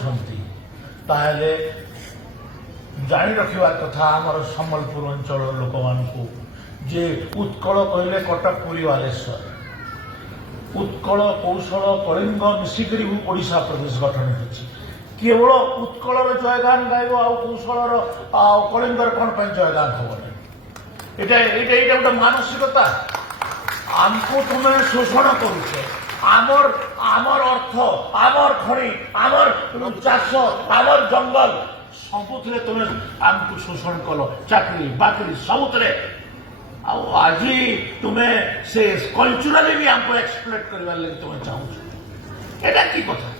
କରୁଛନ୍ତି ତାହେଲେ ଜାଣି ରଖିବା କଥା ଆମର ସମ୍ବଲପୁର ଅଞ୍ଚଳର ଲୋକମାନଙ୍କୁ ଯେ ଉତ୍କଳ କହିଲେ କଟକ ପୁରୀ ବାଲେଶ୍ୱର ଉତ୍କଳ କୌଶଳ କଳିଙ୍ଗ ମିଶିକରି ଓଡ଼ିଶା ପ୍ରଦେଶ ଗଠନ ହୋଇଛି କେବଳ ଉତ୍କଳର ଜୟଗାନ ଗାଇବ ଆଉ କୌଶଳର ଆଉ କଳିଙ୍ଗର କ'ଣ ପାଇଁ ଜୟଗାନ ହବନି ଏଇଟା ଏଇଟା ଏଇଟା ଗୋଟେ ମାନସିକତା ଆମକୁ ତୁମେ ଶୋଷଣ କରୁଛ ଆମର ଆମର ଅର୍ଥ ଆମର ଖଣି ଆମର ଚାଷ ଆମର ଜଙ୍ଗଲ ସବୁଥିରେ ତୁମେ ଆମକୁ ଶୋଷଣ କଲ ଚାକିରି ବାକିରି ସବୁଥିରେ ଆଉ ଆଜି ତୁମେ ସେ କଲଚରାଲି ବି ଆମକୁ ଏକ୍ସପ୍ଲୋଏଟ୍ କରିବାର ଲାଗି ତୁମେ ଚାହୁଁଛ ଏଇଟା କି କଥା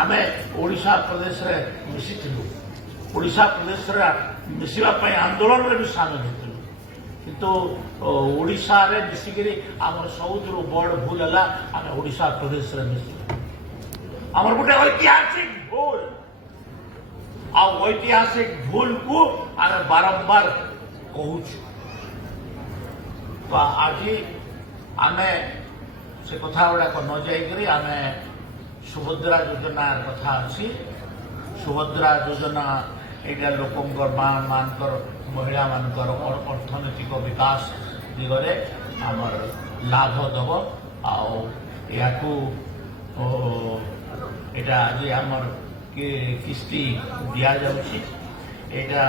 ଆମେ ଓଡ଼ିଶା ପ୍ରଦେଶରେ ମିଶିଥିଲୁ ଓଡ଼ିଶା ପ୍ରଦେଶରେ ମିଶିବା ପାଇଁ ଆନ୍ଦୋଳନରେ ବି ସାମିଲ ହେଇଥିଲୁ କିନ୍ତୁ ଓଡ଼ିଶାରେ ମିଶିକିରି ଆମର ସବୁଥିରୁ ବଡ଼ ଭୁଲ ହେଲା ଆମେ ଓଡ଼ିଶା ପ୍ରଦେଶରେ ମିଶିଲୁ ଆମର ଗୋଟେ ଐତିହାସିକ ଭୁଲ ଆଉ ଐତିହାସିକ ଭୁଲକୁ ଆମେ ବାରମ୍ବାର କହୁଛୁ ତ ଆଜି ଆମେ ସେ କଥା ଗୁଡ଼ାକ ନ ଯାଇକରି ଆମେ ସୁଭଦ୍ରା ଯୋଜନାର କଥା ଅଛି ସୁଭଦ୍ରା ଯୋଜନା ଏଇଟା ଲୋକଙ୍କର ମାନଙ୍କର ମହିଳାମାନଙ୍କର ଅର୍ଥନୈତିକ ବିକାଶ ଦିଗରେ ଆମର ଲାଭ ଦେବ ଆଉ ଏହାକୁ ଏଇଟା ଆଜି ଆମର କିସ୍ତି ଦିଆଯାଉଛି ଏଇଟା